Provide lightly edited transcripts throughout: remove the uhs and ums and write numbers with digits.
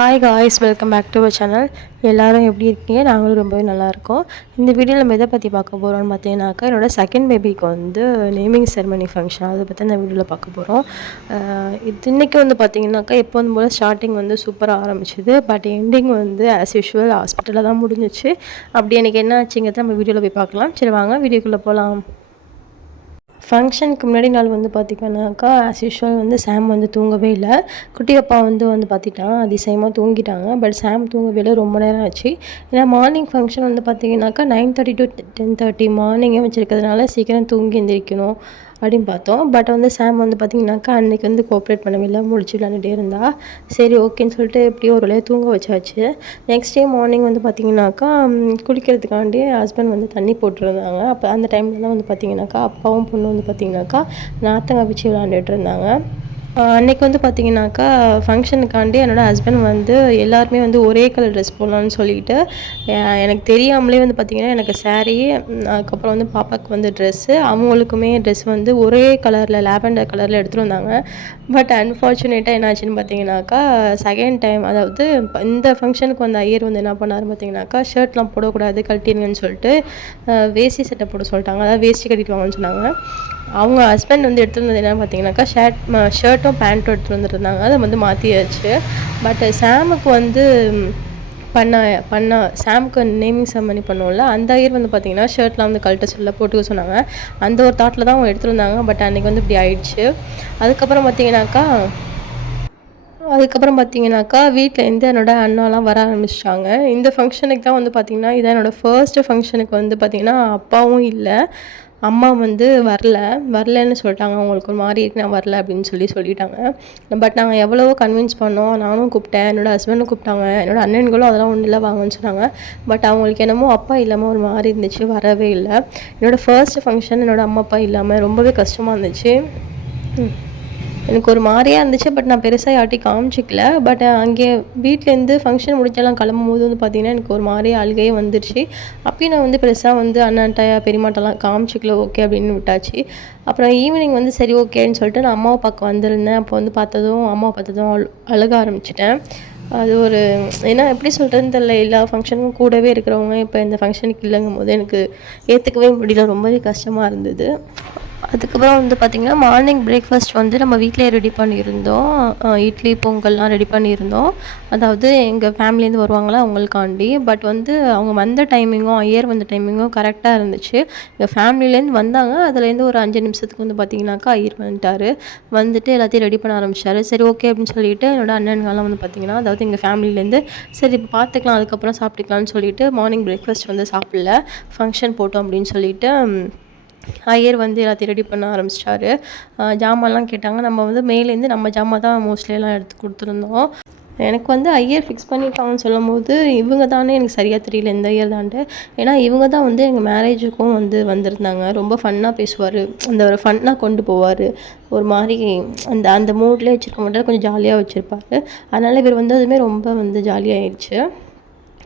Hi guys, welcome back to our channel. எல்லோரும் எப்படி இருக்கீங்க? நாங்களும் ரொம்பவே நல்லாயிருக்கோம். இந்த வீடியோவில் நம்ம எதை பற்றி பார்க்க போகிறோம்னு பார்த்தீங்கன்னாக்கா, என்னோடய செகண்ட் பேபிக்கு வந்து நேமிங் செரமனி ஃபங்க்ஷன், அதை பற்றி இந்த வீடியோவில் பார்க்க போகிறோம். இன்றைக்கி வந்து பார்த்திங்கனாக்கா எப்போதும் போல் ஸ்டார்டிங் வந்து சூப்பராக ஆரம்பிச்சிது. பட் எண்டிங் வந்து ஆஸ் யூஷுவல் ஹாஸ்பிட்டலில் தான் முடிஞ்சிச்சு. அப்படி எனக்கு என்ன ஆச்சுங்கிறத நம்ம வீடியோவில் போய் பார்க்கலாம். சரி வாங்க வீடியோக்குள்ளே போகலாம். ஃபங்க்ஷனுக்கு முன்னாடி நாள் வந்து பார்த்திங்கனாக்கா ஆஸ் யூஷுவல் வந்து சாம் வந்து தூங்கவே இல்லை. குட்டி அப்பா வந்து பார்த்திட்டான், அதிசயமாக தூங்கிட்டாங்க. பட் சாம் தூங்கவே இல்லை, ரொம்ப நேரம் ஆச்சு. ஏன்னா மார்னிங் ஃபங்க்ஷன் வந்து பார்த்திங்கனாக்கா 9:30 to 10:30 மார்னிங்கே வச்சுருக்கிறதுனால சீக்கிரம் தூங்கி எந்திரிக்கணும் அப்படின்னு பார்த்தோம். பட் வந்து சாம் வந்து பார்த்திங்கனாக்கா அன்றைக்கி வந்து கோஆப்ரேட் பண்ணவே இல்லை, முடிச்சு விளாண்டுட்டே இருந்தா. சரி ஓகேன்னு சொல்லிட்டு எப்படியோ ஒரு வேலையை தூங்க வச்சாச்சு. நெக்ஸ்ட் டே மார்னிங் வந்து பார்த்திங்கனாக்கா குளிக்கிறதுக்காண்டி ஹஸ்பண்ட் வந்து தண்ணி போட்டுருந்தாங்க. அப்போ அந்த டைமில் தான் வந்து பார்த்திங்கனாக்கா அப்பாவும் பொண்ணு வந்து பார்த்திங்கனாக்கா நாத்தங்காய் பிச்சு விளாண்டுட்டு இருந்தாங்க. அன்றைக்கி வந்து பார்த்திங்கனாக்கா ஃபங்க்ஷனுக்காண்டி என்னோடய ஹஸ்பண்ட் வந்து எல்லாருமே வந்து ஒரே கலர் ட்ரெஸ் போடலான்னு சொல்லிட்டு எனக்கு தெரியாமலே வந்து பார்த்திங்கன்னா எனக்கு ஸாரீ, அதுக்கப்புறம் வந்து பாப்பாவுக்கு வந்து ட்ரெஸ்ஸு, அவங்களுக்குமே ட்ரெஸ் வந்து ஒரே கலரில் லாவெண்டர் கலரில் எடுத்துகிட்டு வந்தாங்க. பட் அன்ஃபார்ச்சுனேட்டாக என்னாச்சுன்னு பார்த்தீங்கன்னாக்கா செகண்ட் டைம், அதாவது இந்த ஃபங்க்ஷனுக்கு வந்து ஐயர் வந்து என்ன பண்ணார் பார்த்தீங்கன்னாக்கா, ஷர்ட்லாம் போடக்கூடாது கழட்டிடுங்கன்னு சொல்லிட்டு வேஷ்டி சட்டை போட சொல்லிட்டாங்க. அதாவது வேஷ்டி கட்டிட்டு வாங்கன்னு சொன்னாங்க. அவங்க ஹஸ்பண்ட் வந்து எடுத்துகிட்டு வந்தது என்னென்னு பார்த்தீங்கன்னாக்கா ஷர்ட்டும் பேண்ட்டும் எடுத்துகிட்டு வந்துருந்தாங்க. அதை வந்து மாற்றியாச்சு. பட் சாமுக்கு வந்து சாமுக்கு நேமிங் செரமனி பண்ணோம்ல, அந்த ஐயர் வந்து பார்த்திங்கன்னா ஷர்ட்லாம் வந்து கழட்ட சொல்ல போட்டுக்க சொன்னாங்க. அந்த ஒரு தாட்டில் தான் அவங்க எடுத்துகிட்டு வந்தாங்க. பட் அன்றைக்கி வந்து இப்படி ஆயிடுச்சு. அதுக்கப்புறம் பார்த்தீங்கன்னாக்கா வீட்டிலேருந்து என்னோடய அண்ணாலாம் வர ஆரம்பிச்சிட்டாங்க. இந்த ஃபங்க்ஷனுக்கு தான் வந்து பார்த்திங்கன்னா இதான் என்னோடய ஃபர்ஸ்ட்டு ஃபங்க்ஷனுக்கு வந்து பார்த்திங்கன்னா அப்பாவும் இல்லை, அம்மா வந்து வரலன்னு சொல்லிட்டாங்க. அவங்களுக்கு ஒரு மாதிரி இருக்கு, நான் வரல அப்படின்னு சொல்லிட்டாங்க. பட் நாங்கள் எவ்வளவோ கன்வின்ஸ் பண்ணோம். நானும் கூப்பிட்டேன், என்னோடய ஹஸ்பண்டும் கூப்பிட்டாங்க, என்னோடய அண்ணன்களும் அதெல்லாம் ஒன்றும் இல்லை வாங்கன்னு சொன்னாங்க. பட் அவங்களுக்கு என்னமோ அப்பா இல்லாமல் ஒரு மாதிரி இருந்துச்சு, வரவே இல்லை. என்னோடய ஃபர்ஸ்ட் ஃபங்க்ஷன் என்னோடய அம்மா அப்பா இல்லாமல் ரொம்பவே கஷ்டமாக இருந்துச்சு. எனக்கு ஒரு மாதிரியாக இருந்துச்சு. பட் நான் பெருசாக யார்ட்டையும் காமிச்சிக்கல. பட் அங்கே வீட்டிலேருந்து ஃபங்க்ஷன் முடிச்செல்லாம் கிளம்பும்போது வந்து பார்த்திங்கன்னா எனக்கு ஒரு மாதிரி அழுகையே வந்துருச்சு. அப்பயும் நான் வந்து பெருசாக வந்து அண்ணன்ட்ட பெரியமாட்டெல்லாம் காமிச்சிக்கல, ஓகே அப்படின்னு விட்டாச்சு. அப்புறம் ஈவினிங் வந்து சரி ஓகேன்னு சொல்லிட்டு நான் அம்மாவை பார்க்க வந்திருந்தேன். அப்போ வந்து அம்மாவை பார்த்ததும் அழுக ஆரம்பிச்சிட்டேன். அது ஒரு ஏன்னா எப்படி சொல்கிறதுன்னு தெரியல. எல்லா ஃபங்க்ஷனுக்கும் கூடவே இருக்கிறவங்க இப்போ இந்த ஃபங்க்ஷனுக்கு இல்லைங்கும் போது எனக்கு ஏற்றுக்கவே முடியல, ரொம்பவே கஷ்டமாக இருந்தது. அதுக்கப்புறம் வந்து பார்த்திங்கன்னா மார்னிங் பிரேக்ஃபாஸ்ட் வந்து நம்ம வீட்டிலே ரெடி பண்ணியிருந்தோம். இட்லி பொங்கல்லாம் ரெடி பண்ணியிருந்தோம். அதாவது எங்கள் ஃபேமிலிலேருந்து வருவாங்களா அவங்களுக்காண்டி. பட் வந்து அவங்க வந்த டைமிங்கும் ஐயர் வந்த டைமிங்கும் கரெக்டாக இருந்துச்சு. எங்கள் ஃபேமிலிலேருந்து வந்தாங்க. அதுலேருந்து ஒரு 5 நிமிஷத்துக்கு வந்து பார்த்திங்கனாக்கா ஐயர் வந்துட்டு எல்லாத்தையும் ரெடி பண்ண ஆரம்பிச்சார். சரி ஓகே அப்படின்னு சொல்லிட்டு என்னோடய அண்ணன்கள்லாம் வந்து பார்த்திங்கன்னா, அதாவது எங்கள் ஃபேமிலிலேருந்து சரி இப்போ பார்த்துக்கலாம், அதுக்கப்புறம் சாப்பிட்டுக்கலாம்னு சொல்லிட்டு மார்னிங் பிரேக்ஃபாஸ்ட் வந்து சாப்பிடல, ஃபங்க்ஷன் போட்டோம் அப்படின்னு சொல்லிட்டு ஐயர் வந்து எல்லாத்தையும் ரெடி பண்ண ஆரம்பிச்சிட்டாரு. ஜாமான்லாம் கேட்டாங்க. நம்ம வந்து மேலேருந்து நம்ம ஜாமான் தான் மோஸ்ட்லி எல்லாம் எடுத்து கொடுத்துருந்தோம். எனக்கு வந்து ஐயர் ஃபிக்ஸ் பண்ணியிருக்காங்கன்னு சொல்லும்போது இவங்க தானே எனக்கு சரியாக தெரியல, இந்த ஐயர் தான்ட்டு. ஏன்னா இவங்க தான் வந்து எங்கள் மேரேஜுக்கும் வந்திருந்தாங்க. ரொம்ப ஃபன்னாக பேசுவார், அந்த ஒரு ஃபன்னாக கொண்டு போவார். ஒரு மாதிரி அந்த மூட்லேயே வச்சுருக்க மாட்டார், கொஞ்சம் ஜாலியாக வச்சுருப்பார். அதனால் இவர் வந்ததுமே ரொம்ப வந்து ஜாலியாகிடுச்சு.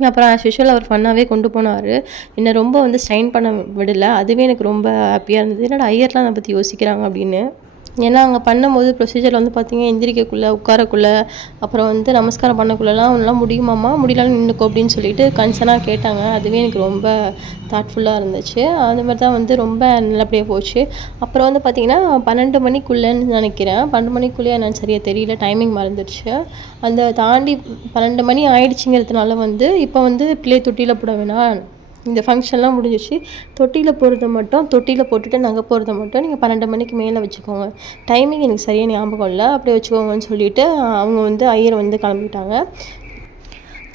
அப்புறம் ஆஸ் யூஷுவல் அவர் ஃபன்னாகவே கொண்டு போனார். என்னை ரொம்ப வந்து ஸ்ட்ரெயின் பண்ண விடலை. அதுவே எனக்கு ரொம்ப ஹாப்பியாக இருந்தது. என்னோட ஐயர்லாம் அதை பற்றி யோசிக்கிறாங்க அப்படின்னு. ஏன்னா அங்கே பண்ணும்போது ப்ரொசீஜரில் வந்து பார்த்திங்கன்னா எந்திரிக்கக்குள்ளே, உட்காரக்குள்ளே, அப்புறம் வந்து நமஸ்காரம் பண்ணக்குள்ளெல்லாம் ஒன்றெலாம் முடியுமாம்மா, முடியலான்னு நின்றுக்கோ அப்படின்னு சொல்லிட்டு கன்சர்னாக கேட்டாங்க. அதுவே எனக்கு ரொம்ப தாட்ஃபுல்லாக இருந்துச்சு. அது மாதிரி தான் வந்து ரொம்ப நல்லபடியாக போச்சு. அப்புறம் வந்து பார்த்திங்கன்னா 12 மணிக்குள்ளேன்னு நினைக்கிறேன். 12 மணிக்குள்ளேயே என்னன்னு சரியாக தெரியல, டைமிங் மறந்துடுச்சு. அந்த தாண்டி 12 மணி ஆயிடுச்சுங்கிறதுனால வந்து இப்போ வந்து பிள்ளை தொட்டியில் போட வேணாம், இந்த ஃபங்க்ஷன்லாம் முடிஞ்சிச்சு, தொட்டியில் போட்டுட்டு நகை போகிறத மட்டும் நீங்கள் 12 மணிக்கு மேலே வச்சுக்கோங்க, டைமிங் எனக்கு சரியாக ஞாபகம் இல்லை, அப்படியே வச்சுக்கோங்கன்னு சொல்லிவிட்டு அவங்க வந்து ஐயர் வந்து கிளம்பிட்டாங்க.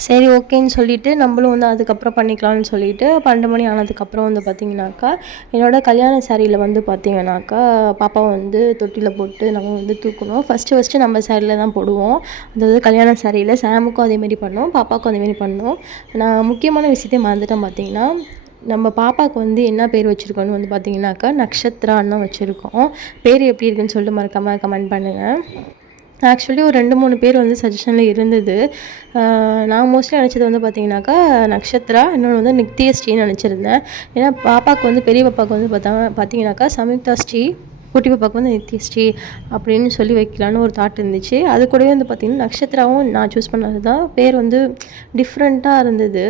சரி ஓகேன்னு சொல்லிவிட்டு நம்மளும் வந்து அதுக்கப்புறம் பண்ணிக்கலாம்னு சொல்லிவிட்டு 12 மணி ஆனதுக்கப்புறம் வந்து பார்த்திங்கனாக்கா என்னோடய கல்யாண சாரியில் வந்து பார்த்திங்கனாக்கா பாப்பாவை வந்து தொட்டியில் போட்டு நம்ம வந்து தூக்கணும். ஃபஸ்ட்டு நம்ம சாரியில் தான் போடுவோம். அதாவது கல்யாண சாரியில் சாமுக்கும் அதேமாரி பண்ணோம், பாப்பாவுக்கும் அதேமாரி பண்ணோம். நான் முக்கியமான விஷயத்தையும் மறந்துட்டேன். பார்த்திங்கன்னா நம்ம பாப்பாவுக்கு வந்து என்ன பேர் வச்சுருக்கோன்னு வந்து பார்த்திங்கனாக்கா நக்ஷத்ரான்னு தான் வச்சுருக்கோம். பேர் எப்படி இருக்குன்னு சொல்லிட்டு மறக்காமல் கமெண்ட் பண்ணுங்கள். ஆக்சுவலி ஒரு 2-3 பேர் வந்து சஜஷனில் இருந்தது. நான் மோஸ்ட்லி நினச்சது வந்து பார்த்திங்கனாக்கா நக்ஷத்ரா, இன்னொன்று வந்து நித்யஸ்ரீன்னு நினச்சிருந்தேன். ஏன்னா பாப்பாவுக்கு வந்து பெரிய பாப்பாவுக்கு வந்து பார்த்திங்கனாக்கா சம்யுக்தா ஸ்ரீ, குட்டி பாப்பாவுக்கு வந்து நித்யஸ்ரீ அப்படின்னு சொல்லி வைக்கலான்னு ஒரு தாட் இருந்துச்சு. அது கூடவே வந்து பார்த்திங்கன்னா நக்ஷத்ராவும் நான் சூஸ் பண்ணது தான். பேர் வந்து டிஃப்ரெண்ட்டாக இருந்தது.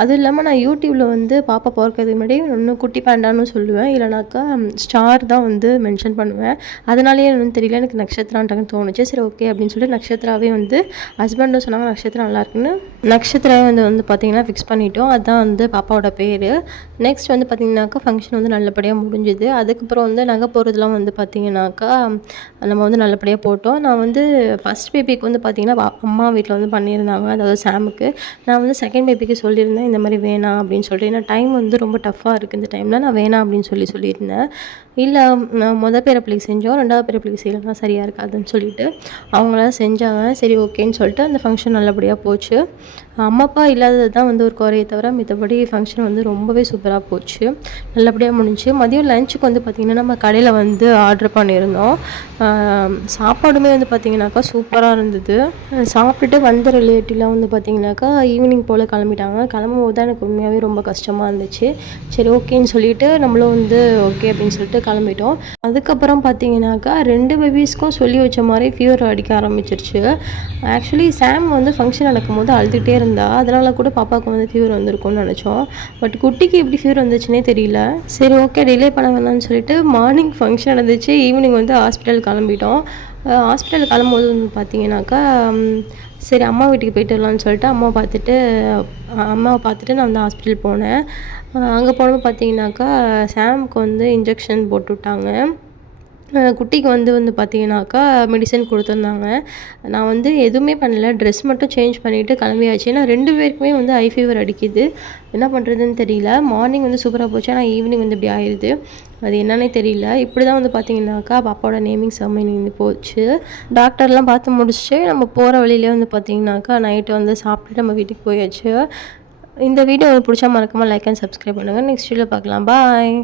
அதுவும் இல்லாமல் நான் யூடியூப்பில் வந்து பாப்பா பிறக்கறதுக்கு முன்னாடி இன்னும் குட்டி பேண்டான்னு சொல்லுவேன், இல்லைனாக்கா ஸ்டார் தான் வந்து மென்ஷன் பண்ணுவேன். அதனாலேயே என்னன்னு தெரியல, எனக்கு நக்ஷத்ரான்ட்டாங்கன்னு தோணுச்சு. சரி ஓகே அப்படின்னு சொல்லிட்டு நக்ஷத்ராவே வந்து ஹஸ்பண்டும் சொன்னாங்க நக்ஷத்ரா நல்லாயிருக்குன்னு. நக்ஷத்ராவே வந்து பார்த்திங்கன்னா ஃபிக்ஸ் பண்ணிட்டோம். அதுதான் வந்து பாப்பாவோட பேர். நெக்ஸ்ட் வந்து பார்த்திங்கனாக்கா ஃபங்க்ஷன் வந்து நல்லபடியாக முடிஞ்சுது. அதுக்கப்புறம் வந்து நகை போடுறதுலாம் வந்து பார்த்திங்கனாக்கா நம்ம வந்து நல்லபடியாக போட்டோம். நான் வந்து ஃபஸ்ட் பேபிக்கு வந்து பார்த்திங்கன்னா அம்மா வீட்டில் வந்து பண்ணியிருந்தாங்க, அதாவது சாமுக்கு. நான் வந்து செகண்ட் பேபிக்கு சொல்லியிருந்தேன் இந்த மாதிரி வேணாம் அப்படின்னு சொல்லிட்டு. ஏன்னா டைம் வந்து ரொம்ப டஃப்பாக இருக்குது இந்த டைமில், நான் வேணாம் அப்படின்னு சொல்லியிருந்தேன். இல்லை நான் பிறப்பிள்ளைக்கு செஞ்சோம், 2வது பிறப்பிள்ளைக்கு செய்யலைன்னா சரியாக இருக்காதுன்னு சொல்லிட்டு அவங்களாம் செஞ்சாங்க. சரி ஓகேன்னு சொல்லிட்டு அந்த ஃபங்க்ஷன் நல்லபடியாக போச்சு. அம்மா அப்பா இல்லாதது தான் வந்து ஒரு குறையை தவிர மித்தபடி ஃபங்க்ஷன் வந்து ரொம்பவே சூப்பராக போச்சு, நல்லபடியாக முடிஞ்சுச்சு. மதியம் லஞ்சுக்கு வந்து பார்த்திங்கன்னா நம்ம கடையில் வந்து ஆர்டர் பண்ணியிருந்தோம். சாப்பாடுமே வந்து பார்த்திங்கனாக்கா சூப்பராக இருந்தது. சாப்பிட்டுட்டு வந்த ரிலேட்டிவ்லாம் வந்து பார்த்திங்கனாக்கா ஈவினிங் போல் கிளம்பிட்டாங்க. கிளம்பும்போது தான் எனக்கு உண்மையாகவே ரொம்ப கஷ்டமாக இருந்துச்சு. சரி ஓகேன்னு சொல்லிட்டு நம்மளும் வந்து ஓகே அப்படின்னு சொல்லிட்டு கிளம்பிட்டோம். அதுக்கப்புறம் பார்த்திங்கனாக்கா 2 பேபிஸ்க்கும் சொல்லி வச்ச மாதிரி ஃபீவர் அடிக்க ஆரம்பிச்சிருச்சு. ஆக்சுவலி சாம் வந்து ஃபங்க்ஷன் நடக்கும்போது அழுதுகிட்டே இருந்தா, அதனால் கூட பாப்பாவுக்கு வந்து ஃபீவர் வந்திருக்கும்னு நினச்சோம். பட் குட்டிக்கு எப்படி ஃபீவர் வந்துச்சுன்னே தெரியல. சரி ஓகே டிலே பண்ண வேணாம்னு சொல்லிட்டு மார்னிங் ஃபங்க்ஷன் நடந்துச்சு, ஈவினிங் வந்து ஹாஸ்பிட்டல் கிளம்பிட்டோம். ஹாஸ்பிட்டல் கிளம்பும்போது வந்து பார்த்திங்கனாக்கா சரி அம்மா வீட்டுக்கு போயிட்டு வரலான்னு சொல்லிட்டு அம்மாவை பார்த்துட்டு நான் வந்து ஹாஸ்பிட்டல் போனேன். அங்கே போனப்போ பார்த்திங்கனாக்கா சாமுக்கு வந்து இன்ஜெக்ஷன் போட்டுவிட்டாங்க. குட்டிக்கு வந்து பார்த்திங்கனாக்கா மெடிசன் கொடுத்துருந்தாங்க. நான் வந்து எதுவுமே பண்ணல, ட்ரெஸ் மட்டும் சேஞ்ச் பண்ணிவிட்டு கிளம்பியாச்சு. ஏன்னா 2 பேருக்குமே வந்து ஹை ஃபீவர் அடிக்குது, என்ன பண்ணுறதுன்னு தெரியல. மார்னிங் வந்து சூப்பராக போச்சு, ஆனால் ஈவினிங் வந்து இப்படி ஆயிடுது, அது என்னன்னே தெரியல. இப்படி தான் வந்து பார்த்திங்கனாக்கா பாப்பாவோட நேமிங் செரமனி வந்து போச்சு. டாக்டர்லாம் பார்த்து முடிச்சுட்டு நம்ம போகிற வழியிலே வந்து பார்த்திங்கனாக்கா நைட்டு வந்து சாப்பிட்டுட்டு நம்ம வீட்டுக்கு போயாச்சு. இந்த வீடியோ உங்களுக்கு பிடிச்சா மறக்காமல் லைக் அண்ட் சப்ஸ்கிரைப் பண்ணுங்கள். நெக்ஸ்ட் வீடியோவில் பார்க்கலாம். பாய்.